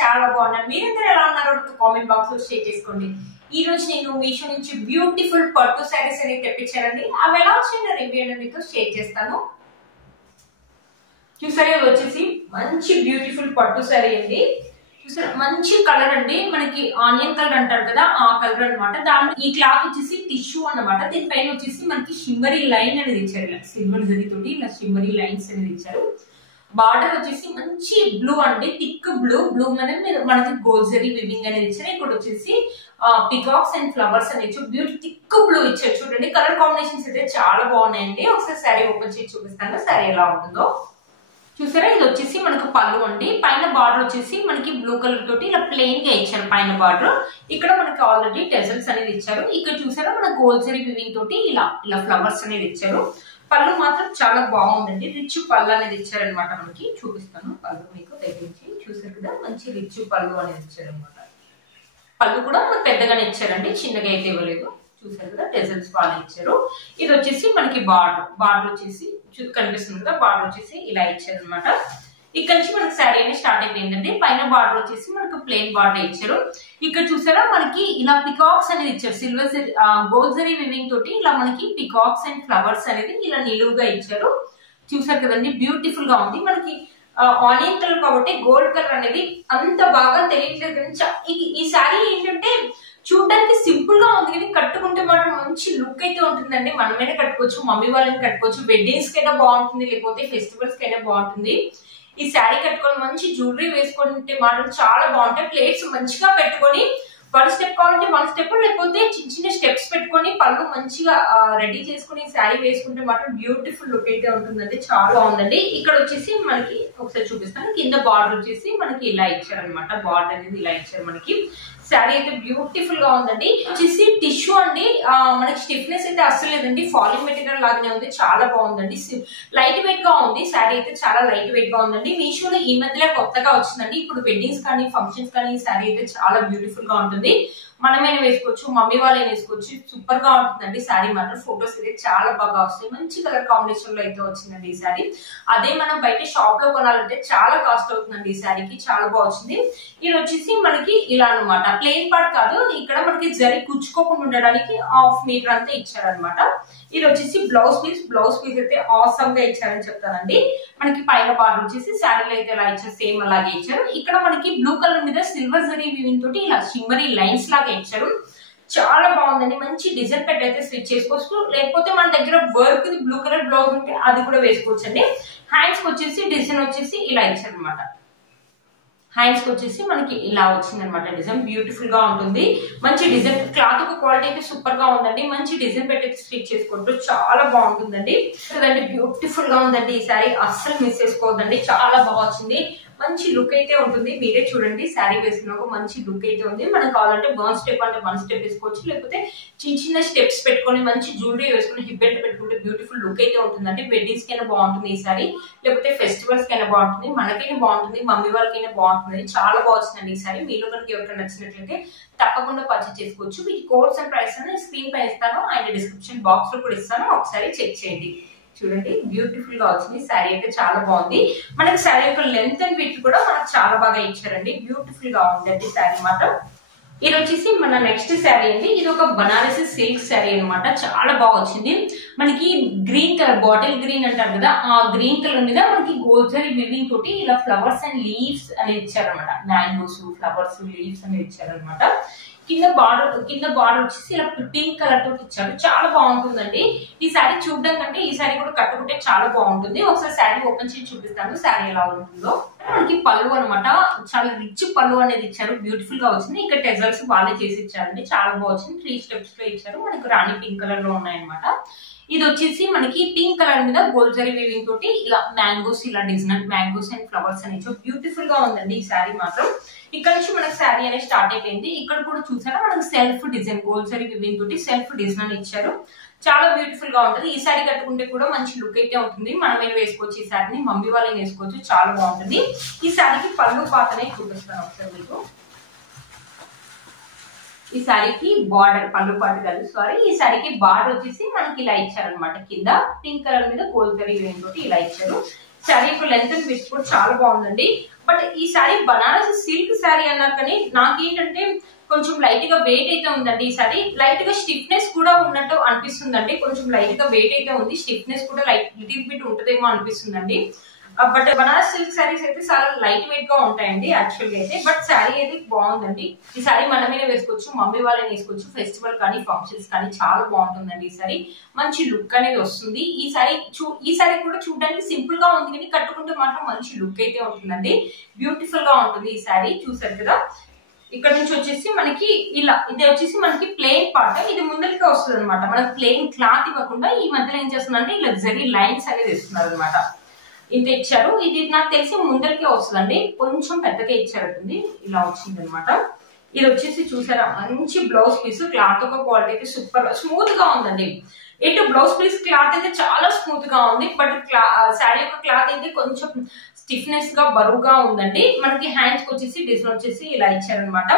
చాలా బాగున్నాను. మీరందరూ ఎలా ఉన్నారో కామెంట్ బాక్స్ లో షేర్ చేసుకోండి. ఈ రోజు నేను మీషో నుంచి బ్యూటిఫుల్ పట్టు శారీస్ అనేది తెప్పించానండి. అవి ఎలా వచ్చిన రివ్యూ అనేది మీతో షేర్ చేస్తాను. చూసారా, ఇది వచ్చేసి మంచి బ్యూటిఫుల్ పట్టు శారీ అండి. చూసారా, మంచి కలర్ అండి. మనకి ఆనియన్ కలర్ అంటారు కదా, ఆ కలర్ అనమాట. దాంట్లో ఈ క్లాత్ వచ్చేసి టిష్యూ అన్నమాట. దీనిపైన వచ్చేసి మనకి షిమ్మరీ లైన్ అనేది ఇచ్చారు. ఇలా సిల్వర్ జరీ తోటి ఇలా షిమ్మరీ లైన్స్ అనేది ఇచ్చారు. బార్డర్ వచ్చేసి మంచి బ్లూ అండి, థిక్ బ్లూ. బ్లూ అనేది మనకి గోల్డ్ జరీ వివింగ్ అనేది ఇచ్చారు. ఇక్కడ వచ్చేసి పికాక్స్ అండ్ ఫ్లవర్స్ అనేది బ్యూటీ థిక్ బ్లూ ఇచ్చారు. చూడండి, కలర్ కాంబినేషన్స్ అయితే చాలా బాగున్నాయండి. ఒకసారి శారీ ఓపెన్ చేసి చూపిస్తాను శారీ ఎలా ఉంటుందో. చూసారా, ఇది వచ్చేసి మనకు పళ్ళు అండి. పైన బార్డర్ వచ్చేసి మనకి బ్లూ కలర్ తోటి ఇలా ప్లెయిన్ గా ఇచ్చారు పైన బార్డర్. ఇక్కడ మనకి ఆల్రెడీ టెజల్స్ అనేది ఇచ్చారు. ఇక్కడ చూసారా, మన గోల్డ్ జరీ వివింగ్ తోటి ఇలా ఇలా ఫ్లవర్స్ అనేది ఇచ్చారు. పళ్ళు మాత్రం చాలా బాగుందండి. రిచ్ పళ్ళు అనేది ఇచ్చారనమాట. మనకి చూపిస్తాను పళ్ళు మీకు తగ్గించి. చూసారు కదా, మంచి రిచ్ పళ్ళు అనేది ఇచ్చారనమాట. పళ్ళు కూడా మనకు పెద్దగానే ఇచ్చారండి, చిన్నగా అయితే ఇవ్వలేదు. చూసారు కదా, టెజల్స్ బాగా ఇచ్చారు. ఇది వచ్చేసి మనకి బార్డర్ వచ్చేసి కనిపిస్తుంది కదా, బార్డర్ వచ్చేసి ఇలా ఇచ్చారు అనమాట. ఇక్కడ నుంచి మనకి శారీ అనేది స్టార్ట్ అయిపోయిందండి. పైన బార్డర్ వచ్చేసి మనకు ప్లెయిన్ బార్డర్ ఇచ్చారు. ఇక్కడ చూసారా, మనకి ఇలా పికాక్స్ అనేది ఇచ్చారు. సిల్వర్ గోల్డ్ జరీ వివింగ్ తోటి ఇలా మనకి పికాక్స్ అండ్ ఫ్లవర్స్ అనేది ఇలా నిలువుగా ఇచ్చారు. చూసారు కదండి, బ్యూటిఫుల్ గా ఉంది. మనకి ఆనియన్ కలర్ కాబట్టి గోల్డ్ కలర్ అనేది అంత బాగా తెలియట్లేదు. ఈ శారీ ఏంటంటే చూడడానికి సింపుల్ గా ఉంది, కానీ కట్టుకుంటే మాత్రం మంచి లుక్ అయితే ఉంటుందండి. మనమైనా కట్టుకోవచ్చు, మమ్మీ వాళ్ళని కట్టుకోవచ్చు, వెడ్డింగ్స్ కైనా బాగుంటుంది, లేకపోతే ఫెస్టివల్స్ కైనా బాగుంటుంది. ఈ శారీ కట్టుకొని మంచి జ్యువెలరీ వేసుకుంటే మాత్రం చాలా బాగుంటాయి. ప్లేట్స్ మంచిగా పెట్టుకొని వన్ స్టెప్ కావాలంటే వన్ స్టెప్, లేకపోతే చిన్న చిన్న స్టెప్స్ పెట్టుకొని పళ్ళు మంచిగా రెడీ చేసుకుని శారీ వేసుకుంటే మాత్రం బ్యూటిఫుల్ లుక్ అయితే ఉంటుందండి. చాలా బాగుందండి. ఇక్కడ వచ్చేసి మనకి ఒకసారి చూపిస్తాను. కింద బార్డర్ వచ్చేసి మనకి ఇలా ఇచ్చారనమాట. బార్డర్ అనేది ఇలా ఇచ్చారు మనకి. శారీ అయితే బ్యూటిఫుల్ గా ఉందండి. వచ్చేసి టిష్యూ అండి. మనకి స్టిఫ్నెస్ అయితే అస్సలు లేదండి, ఫాలింగ్ మెటీరియల్ లాగానే ఉంది. చాలా బాగుందండి. లైట్ వెయిట్ గా ఉంది. శారీ అయితే చాలా లైట్ వెయిట్ గా ఉందండి. మీషోలో ఈ మధ్యలో కొత్తగా వచ్చిందండి. ఇప్పుడు వెడ్డింగ్స్ కానీ ఫంక్షన్స్ కానీ ఈ శారీ అయితే చాలా బ్యూటిఫుల్ గా ఉంటుంది. మనమైనా వేసుకోవచ్చు, మమ్మీ వాళ్ళే వేసుకోవచ్చు. సూపర్ గా ఉంటుందండి శారీ మాత్రం. ఫొటోస్ అయితే చాలా బాగా వస్తాయి. మంచి కలర్ కాంబినేషన్ లో అయితే వచ్చిందండి ఈ శారీ. అదే మనం బయట షాప్ లో కొనాలంటే చాలా కాస్ట్ అవుతుందండి ఈ శారీకి. చాలా బాగా వచ్చింది. ఇది వచ్చేసి మనకి ఇలా అనమాట. ప్లెయిన్ పార్ట్ కాదు, ఇక్కడ మనకి జరీ కుచ్చుకోకుండా ఉండడానికి 1/2 మీటర్ అంతా ఇచ్చారనమాట. ఇది వచ్చేసి బ్లౌజ్ పీస్. బ్లౌజ్ పీస్ అయితే ఆసమ్ గా ఇచ్చారని చెప్తానండి. మనకి పైన బార్డర్ వచ్చేసి శారీలో అయితే ఎలా ఇచ్చారు, సేమ్ అలాగే ఇచ్చారు. ఇక్కడ మనకి బ్లూ కలర్ మీద సిల్వర్ జరీ వీవింగ్ తోటి ఇలా షిమ్మరీ లైన్స్ లాగా ఇచ్చారు. చాలా బాగుందండి. మంచి డిజైన్ పెట్టి అయితే స్టిచ్ చేసుకోవచ్చు, లేకపోతే మన దగ్గర వర్క్ బ్లూ కలర్ బ్లౌజ్ ఉంటే అది కూడా వేసుకోవచ్చు అండి. హ్యాండ్స్ వచ్చేసి డిజైన్ వచ్చేసి ఇలా ఇచ్చారు అనమాట. హ్యాండ్స్ కి వచ్చేసి మనకి ఇలా వచ్చింది అనమాట. డిజైన్ బ్యూటిఫుల్ గా ఉంటుంది. మంచి డిజైన్, క్లాత్ క్వాలిటీ అయితే సూపర్ గా ఉందండి. మంచి డిజైన్ పెట్టి స్టిచ్ చేసుకుంటూ చాలా బాగుంటుందండి. కదండి, బ్యూటిఫుల్ గా ఉందండి ఈ శారీ. అస్సలు మిస్ చేసుకోవద్దండి, చాలా బాగా వచ్చింది. మంచి లుక్ అయితే ఉంటుంది. మీరే చూడండి, శారీ వేసుకున్న మంచి లుక్ అయితే ఉంది. మనకు కావాలంటే వన్ స్టెప్ అంటే వన్ స్టెప్ వేసుకోవచ్చు, లేకపోతే చిన్న చిన్న స్టెప్స్ పెట్టుకొని మంచి జ్యువెలరీ వేసుకుని హిప్ బెల్ట్ పెట్టుకుంటే బ్యూటిఫుల్ లుక్ అయితే ఉంటుందండి. వెడ్డింగ్స్ కైనా బాగుంటుంది ఈ శారీ, లేకపోతే ఫెస్టివల్స్ కైనా బాగుంటుంది, మనకైనా బాగుంటుంది, మమ్మీ వాళ్ళకైనా బాగుంటుంది. చాలా బాగుందండి ఈ శారీ. మీలో కనుక ఎవరికైనా నచ్చినట్లయితే తప్పకుండా పర్చేస్ చేసుకోవచ్చు. మీ కోడ్స్ అండ్ ప్రైస్ అని స్క్రీన్ పైన ఇస్తాను, అండ్ డిస్క్రిప్షన్ బాక్స్ లో కూడా ఇస్తాను. ఒకసారి చెక్ చేయండి. చూడండి, బ్యూటిఫుల్ గా వచ్చింది. శారీ అయితే చాలా బాగుంది. మనకి శారీ యొక్క లెంత్ అండ్ విడ్త్ కూడా మనకు చాలా బాగా ఇచ్చారండి. బ్యూటిఫుల్ గా ఉందండి శారీ మాత్రం. ఇది వచ్చేసి మన నెక్స్ట్ శారీ అండి. ఇది ఒక బనారసి సిల్క్ శారీ అనమాట. చాలా బాగా వచ్చింది. మనకి గ్రీన్ కలర్, బాటిల్ గ్రీన్ అంటారు కదా, ఆ గ్రీన్ కలర్ మీద మనకి గోల్డ్ జరీ వివింగ్ తోటి ఇలా ఫ్లవర్స్ అండ్ లీవ్స్ అనేది ఇచ్చారనమాట. మ్యాంగోస్, ఫ్లవర్స్, లీవ్స్ అనేది ఇచ్చారనమాట. కింద బార్డర్ వచ్చేసి ఇలా పింక్ కలర్ తోటి ఇచ్చారు. చాలా బాగుంటుందండి ఈ శారీ. చూడడం కంటే ఈ శారీ కూడా కట్టుకుంటే చాలా బాగుంటుంది. ఒకసారి శారీ ఓపెన్ చేసి చూపిస్తాను శారీ ఎలా ఉంటుందో. మనకి పళ్ళు అనమాట, చాలా రిచ్ పళ్ళు అనేది ఇచ్చారు. బ్యూటిఫుల్ గా వచ్చింది. ఇక్కడ టెజల్స్ వాళ్ళే చేసి ఇచ్చారండి. చాలా బాగా వచ్చింది. 3 స్టెప్స్ లో ఇచ్చారు. మనకి రాణి పింక్ కలర్ లో ఉన్నాయన్నమాట. ఇది వచ్చేసి మనకి పింక్ కలర్ మీద గోల్డ్ జరీ వీవింగ్ తోటి ఇలా మ్యాంగోస్, ఇలా డిజైన్ మ్యాంగోస్ అండ్ ఫ్లవర్స్ అని ఇచ్చారు. బ్యూటిఫుల్ గా ఉందండి ఈ శారీ మాత్రం. ఇక్కడ నుంచి మనకి శారీ అనేది స్టార్ట్ అయిపోయింది. ఇక్కడ కూడా చూసారా, మనకి self design gold zari weaving తోటి సెల్ఫ్ డిజైన్ ఇచ్చారు. చాలా బ్యూటిఫుల్ గా ఉంటుంది. ఈ శారీ కట్టుకుంటే కూడా మంచి లుక్ అయితే ఉంటుంది. మనమే వేసుకోవచ్చు ఈ శారీని, మమ్మీ వాళ్ళని వేసుకోవచ్చు. చాలా బాగుంటుంది. ఈ శారీకి పళ్ళు పాతనే చూపిస్తాను ఒకసారి మీకు. ఈ శారీకి బార్డర్, పళ్ళు పాటు కాదు సారీ, ఈ శారీకి బార్డర్ వచ్చేసి మనకి ఇలా ఇచ్చారనమాట. కింద పింక్ కలర్ మీద గోల్డ్ జరీ తోటి ఇలా ఇచ్చారు. శారీ యొక్క లెంత్ అండ్ విడ్త్ కూడా చాలా బాగుందండి. బట్ ఈ శారీ బనారస్ సిల్క్ శారీ అన్నారు కానీ నాకేంటంటే కొంచెం లైట్ గా వెయిట్ అయితే ఉందండి. ఈ శారీ లైట్ గా స్టిఫ్నెస్ కూడా ఉన్నట్టు అనిపిస్తుందండి. కొంచెం లైట్ గా వెయిట్ అయితే ఉంది, స్టిఫ్నెస్ కూడా లిటిల్ బిట్ ఉంటదేమో అనిపిస్తుందండి. బట్ బనారస్ సిల్క్ శారీస్ అయితే చాలా లైట్ వెయిట్ గా ఉంటాయండి యాక్చువల్ గా అయితే. బట్ శారీ అయితే బాగుందండి. ఈ శారీ మన మీద వేసుకోవచ్చు, మమ్మీ వాళ్ళని వేసుకోవచ్చు, ఫెస్టివల్ కానీ ఫంక్షన్స్ కానీ చాలా బాగుంటుందండి. ఈ శారీ మంచి లుక్ అనేది వస్తుంది. ఈ శారీ కూడా చూడడానికి సింపుల్ గా ఉంది కానీ కట్టుకుంటే మాత్రం మంచి లుక్ అయితే ఉంటుందండి. బ్యూటిఫుల్ గా ఉంటుంది ఈ శారీ. చూసారు కదా, ఇక్కడ నుంచి వచ్చేసి మనకి ఇలా ఇది వచ్చేసి మనకి ప్లెయిన్ పార్ట్, ఇది ముందరికి వస్తుంది అనమాట. మనకి ప్లెయిన్ క్లాత్ ఇవ్వకుండా ఈ మధ్యలో ఏం చేస్తుందంటే ఇలా జరీ లైన్స్ అనేది ఇస్తున్నారు అనమాట. ఇంత ఇచ్చారు. ఇది నాకు తెలిసి ముందరికే వస్తుందండి, కొంచెం పెద్దగా ఇచ్చారండి. ఇలా వచ్చింది అనమాట. ఇది వచ్చేసి చూసారా మంచి బ్లౌజ్ పీస్, క్లాత్ ఒక క్వాలిటీ అయితే సూపర్ స్మూత్ గా ఉందండి. ఇటు బ్లౌజ్ పీస్ క్లాత్ అయితే చాలా స్మూత్ గా ఉంది, బట్ శారీ యొక్క క్లాత్ అయితే కొంచెం స్టిఫ్నెస్ గా బరువుగా ఉందండి. మనకి హ్యాండ్స్ కి వచ్చేసి డిజైన్ వచ్చేసి ఇలా ఇచ్చారనమాట.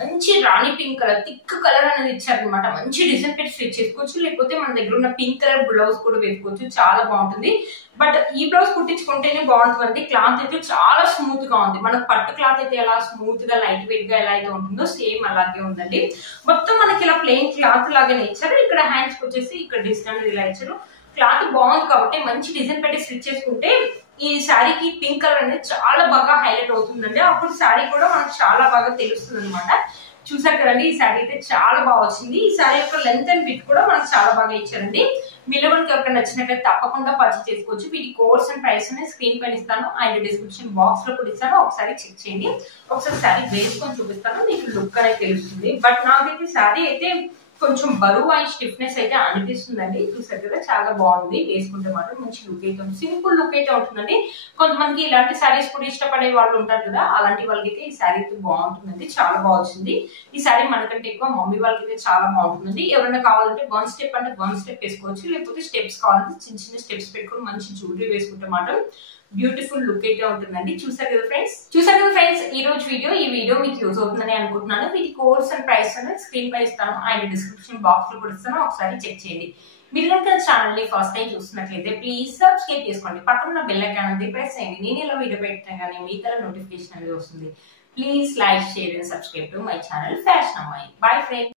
మంచి రాణి పింక్ కలర్, థిక్ కలర్ అనేది ఇచ్చారనమాట. మంచి డిజైన్ పెట్టి స్టిచ్ చేసుకోవచ్చు, లేకపోతే మన దగ్గర ఉన్న పింక్ కలర్ బ్లౌజ్ కూడా వేసుకోవచ్చు, చాలా బాగుంటుంది. బట్ ఈ బ్లౌజ్ కుట్టించుకుంటేనే బాగుంటుందండి. క్లాత్ అయితే చాలా స్మూత్ గా ఉంది. మనకు పట్టు క్లాత్ అయితే ఎలా స్మూత్ గా లైట్ వెయిట్ గా ఎలా అయితే ఉంటుందో సేమ్ అలాగే ఉందండి. మొత్తం మనకి ఇలా ప్లెయిన్ క్లాత్ లాగానే ఇచ్చారు. ఇక్కడ హ్యాండ్స్ కి వచ్చేసి ఇక్కడ డిజైన్ అనేది ఇలా ఇచ్చారు. క్లాత్ బాగుంది కాబట్టి మంచి డిజైన్ పెట్టి స్టిచ్ చేసుకుంటే ఈ శారీకి పింక్ కలర్ అనేది చాలా బాగా హైలైట్ అవుతుందండి. అప్పుడు శారీ కూడా మనకు చాలా బాగా తెలుస్తుంది అనమాట. చూసారు కదండి, ఈ శారీ అయితే చాలా బాగా వచ్చింది. ఈ శారీ యొక్క లెంత్ అండ్ విడ్త్ కూడా మనకు చాలా బాగా ఇచ్చారండి. మీలో మనకి ఎవరికి నచ్చినట్లయితే తప్పకుండా పర్చేస్ చేసుకోవచ్చు. వీటి కోర్స్ అండ్ ప్రైస్ అనేది స్క్రీన్ పైన ఇస్తాను, అండ్ డిస్క్రిప్షన్ బాక్స్ లో కూడా ఇస్తాను. ఒకసారి చెక్ చేయండి. ఒకసారి శారీ వేసుకొని చూపిస్తాను, మీకు లుక్ అనేది తెలుస్తుంది. బట్ నాకైతే శారీ అయితే కొంచెం బరువు అండ్ స్టిఫ్నెస్ అయితే అనిపిస్తుందండి. చూసారు కదా, చాలా బాగుంది. వేసుకుంటే మాత్రం మంచి లుక్ అయితే ఉంటుంది, సింపుల్ లుక్ అయితే ఉంటుందండి. కొంతమందికి ఇలాంటి శారీస్ కూడా ఇష్టపడే వాళ్ళు ఉంటారు కదా, అలాంటి వాళ్ళకి అయితే ఈ శారీ అయితే బాగుంటుందండి. చాలా బాగా వచ్చింది. ఈ శారీ మనకంటే ఎక్కువ మమ్మీ వాళ్ళకి అయితే చాలా బాగుంటుందండి. ఎవరైనా కావాలంటే 1 స్టెప్ అంటే 1 స్టెప్ వేసుకోవచ్చు, లేకపోతే స్టెప్స్ కావాలంటే చిన్న చిన్న స్టెప్స్ పెట్టుకుని మంచి జ్యువెలరీ వేసుకుంటే మాత్రం బ్యూటిఫుల్ లుక్ అయితే ఉంటుందండి. చూసారు కదా ఫ్రెండ్స్, ఈ రోజు ఈ వీడియో మీకు యూజ్ అవుతుందని అనుకుంటున్నాను. వీటి కోర్స్ అండ్ ప్రైస్ అనేది స్క్రీన్ పై ఇస్తాను, అండ్ డిస్క్రిప్షన్ బాక్స్ లో కూడా ఇస్తాను. ఒకసారి చెక్ చేయండి. మీరు కనుక ఛానల్ ని ఫస్ట్ టైం చూస్తున్నట్లయితే ప్లీజ్ సబ్స్క్రైబ్ చేసుకోండి. పక్కన బెల్ ఐకాన్ అనేది ప్రెస్ చేయండి. నేను ఇలా వీడియో పెట్టినా కానీ మీకు నోటిఫికేషన్ అనేది వస్తుంది. Please like, share and subscribe to my channel fashion అమ్మాయి. Bye friends.